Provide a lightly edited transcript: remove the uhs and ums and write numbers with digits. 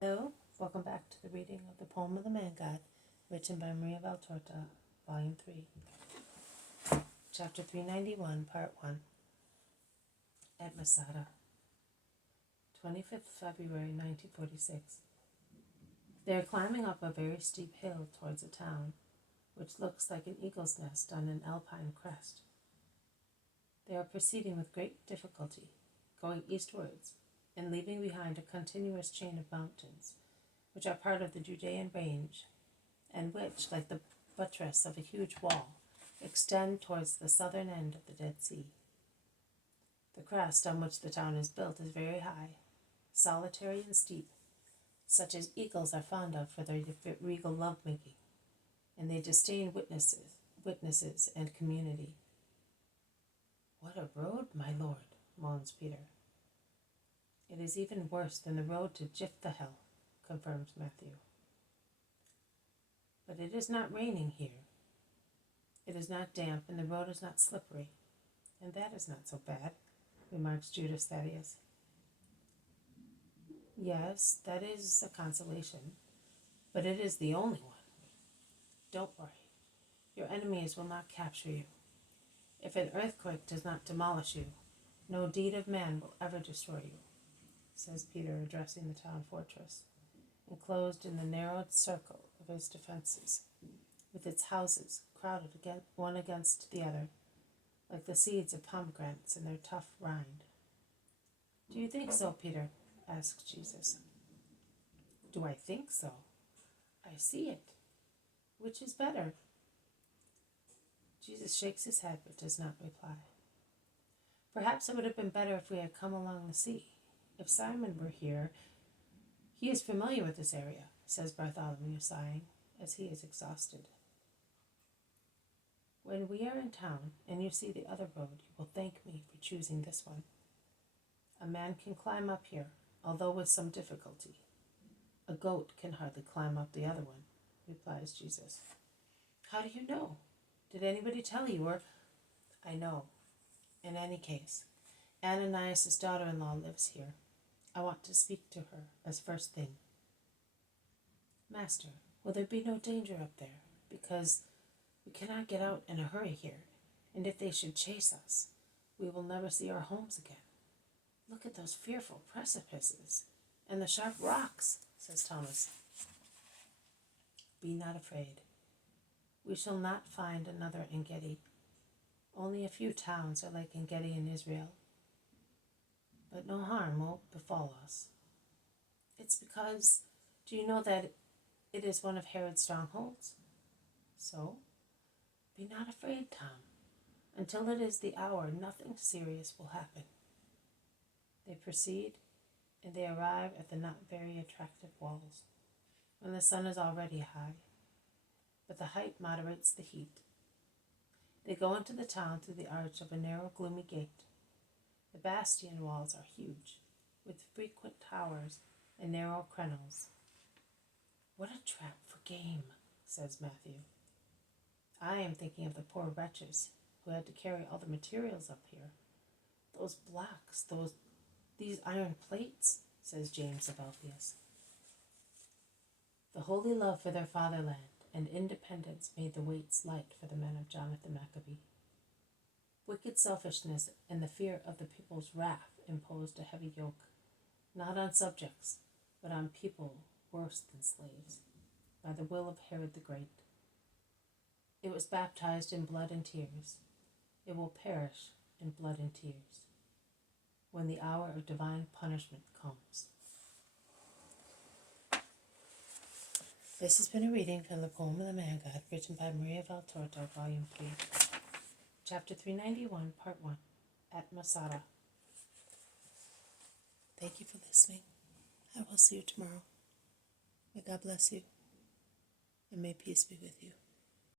Hello, welcome back to the reading of the poem of the Man God, written by Maria Valtorta, Volume 3, Chapter 391, Part 1. At Masada, 25th February 1946. They are climbing up a very steep hill towards a town, which looks like an eagle's nest on an alpine crest. They are proceeding with great difficulty, going eastwards, and leaving behind a continuous chain of mountains, which are part of the Judean range, and which, like the buttress of a huge wall, extend towards the southern end of the Dead Sea. The crest on which the town is built is very high, solitary and steep, such as eagles are fond of for their regal love-making, and they disdain witnesses and community. "What a road, my lord," moans Peter. "It is even worse than the road to Jiphthahel," confirms Matthew. "But it is not raining here. It is not damp, and the road is not slippery, and that is not so bad," remarks Judas Thaddeus. "Yes, that is a consolation, but it is the only one. Don't worry. Your enemies will not capture you. If an earthquake does not demolish you, no deed of man will ever destroy you," says Peter, addressing the town fortress, enclosed in the narrowed circle of his defenses, with its houses crowded one against the other, like the seeds of pomegranates in their tough rind. "Do you think so, Peter?" asks Jesus. "Do I think so? I see it. Which is better?" Jesus shakes his head but does not reply. "Perhaps it would have been better if we had come along the sea. If Simon were here, he is familiar with this area," says Bartholomew, sighing, as he is exhausted. "When we are in town and you see the other road, you will thank me for choosing this one. A man can climb up here, although with some difficulty. A goat can hardly climb up the other one," replies Jesus. "How do you know? Did anybody tell you, or—" "I know. In any case, Ananias' daughter-in-law lives here. I want to speak to her as first thing." "Master, will there be no danger up there? Because we cannot get out in a hurry here, and if they should chase us, we will never see our homes again. Look at those fearful precipices and the sharp rocks," says Thomas. "Be not afraid. We shall not find another En-Gedi. Only a few towns are like En-Gedi in Israel. But no harm will befall us. It's because, do you know that it is one of Herod's strongholds? So, be not afraid, Tom. Until it is the hour, nothing serious will happen." They proceed, and they arrive at the not very attractive walls, when the sun is already high, but the height moderates the heat. They go into the town through the arch of a narrow, gloomy gate. The bastion walls are huge, with frequent towers and narrow crenels. "What a trap for game," says Matthew. "I am thinking of the poor wretches who had to carry all the materials up here. Those blocks, these iron plates," says James of Alphaeus. The holy love for their fatherland and independence made the weights light for the men of Jonathan Maccabee. Wicked selfishness and the fear of the people's wrath imposed a heavy yoke, not on subjects, but on people worse than slaves, by the will of Herod the Great. It was baptized in blood and tears. It will perish in blood and tears, when the hour of divine punishment comes. This has been a reading from the poem of the Man God, written by Maria Valtorta, Volume 3, Chapter 391, Part 1, At Masada. Thank you for listening. I will see you tomorrow. May God bless you, and may peace be with you.